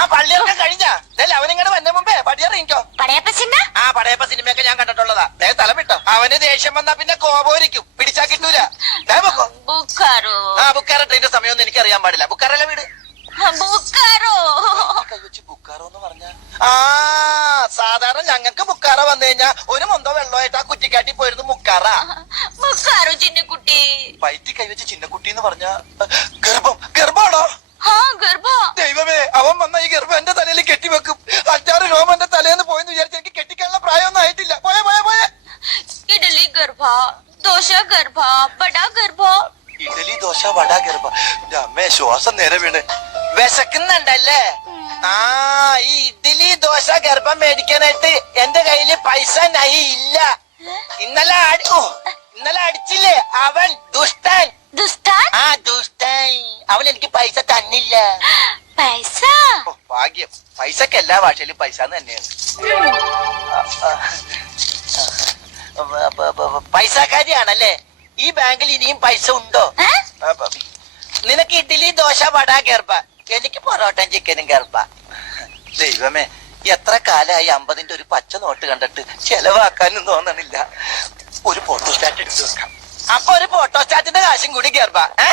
ആ പള്ളിയൊക്കെ കഴിഞ്ഞ. അവനിങ്ങോട് വന്ന മുമ്പേ. പടിയറിയിക്കോ പടയപ്പ സിനിമ ആ പടയപ്പ സിനിമയൊക്കെ ഞാൻ കണ്ടിട്ടുള്ളതാ. ദേ തല വിട്ടോ. അവന് ദേഷ്യം വന്നാ പിന്നെ കോപോരിക്കും. പിടിച്ചാ കിട്ടൂല. ബുക്കാറോ? ആ ബുക്കാറ ട്രെയിന്റെ സമയമൊന്നും എനിക്ക് അറിയാൻ പാടില്ല. ബുക്കാറല്ല വീട്? ബുക്കാറോ? ബുക്കാറോ എന്ന് പറഞ്ഞ? ആ സാധാരണ ഞങ്ങൾക്ക് ബുക്കാറ വന്നു കഴിഞ്ഞാ ഒരു മുന്തോ വെള്ളമായിട്ട് ആ കുറ്റിക്കാട്ടി പോയിരുന്നു മുക്കാറ. ബുക്കാറോ ചിന്നക്കുട്ടി? വയറ്റി കൈവച്ച് ചിന്നക്കുട്ടി എന്ന് പറഞ്ഞ ഗർഭം ഗർഭാണോ ആ ഗർഭ ദൈവമേ അവൻ വന്ന ഈ ഗർഭം എന്റെ തലയിൽ കെട്ടിവെക്കും. അഞ്ചാറ് രോമം എന്റെ തലേന്ന് പോയെന്ന് വിചാരിച്ച എനിക്ക് കെട്ടിക്കാനുള്ള പ്രായമൊന്നും ആയിട്ടില്ല. പോയേ പോയേ പോയെ. ഇഡലി ഗർഭ ദോശ ഗർഭ ബട ഗർഭ. ഇഡലി ദോശ വട ഗർഭ. അമ്മേ ശ്വാസം നേരെ വീണ്. വിശക്കുന്നുണ്ടല്ലേ? ആ ഈ ഇഡ്ഡലി ദോശ ഗർഭം മേടിക്കാനായിട്ട് എന്റെ കയ്യിൽ പൈസ നൈ ഇല്ല. ഇന്നലെ ഇന്നലെ അടിച്ചില്ലേ? അവൻ ദുഷ്ടൻ. ദുഷ്ടൻ? ആ ദുഷ്ടൻ. അവൻ എനിക്ക് പൈസ തന്നില്ല. പൈസ ഭാഗ്യം. പൈസക്ക് എല്ലാ ഭാഷയിലും പൈസ തന്നെയാണ്. പൈസക്കാരിയാണല്ലേ? ഈ ബാങ്കിൽ ഇനിയും പൈസ ഉണ്ടോ? നിനക്ക് ഇഡ്ഡലി ദോശ വട കേർബ എനിക്ക് പൊറോട്ടയും ചിക്കനും കേർബ ദൈവമേ എത്ര കാലമായി അമ്പതിന്റെ ഒരു പച്ച നോട്ട് കണ്ടിട്ട് ചെലവാക്കാനും തോന്നണില്ല. ഒരു ഫോട്ടോ സ്റ്റാറ്റ് എടുത്തു വെക്കാം. അപ്പൊ ഒരു ഫോട്ടോ സ്റ്റാറ്റിന്റെ കാശും കൂടി കേർബ ഏ?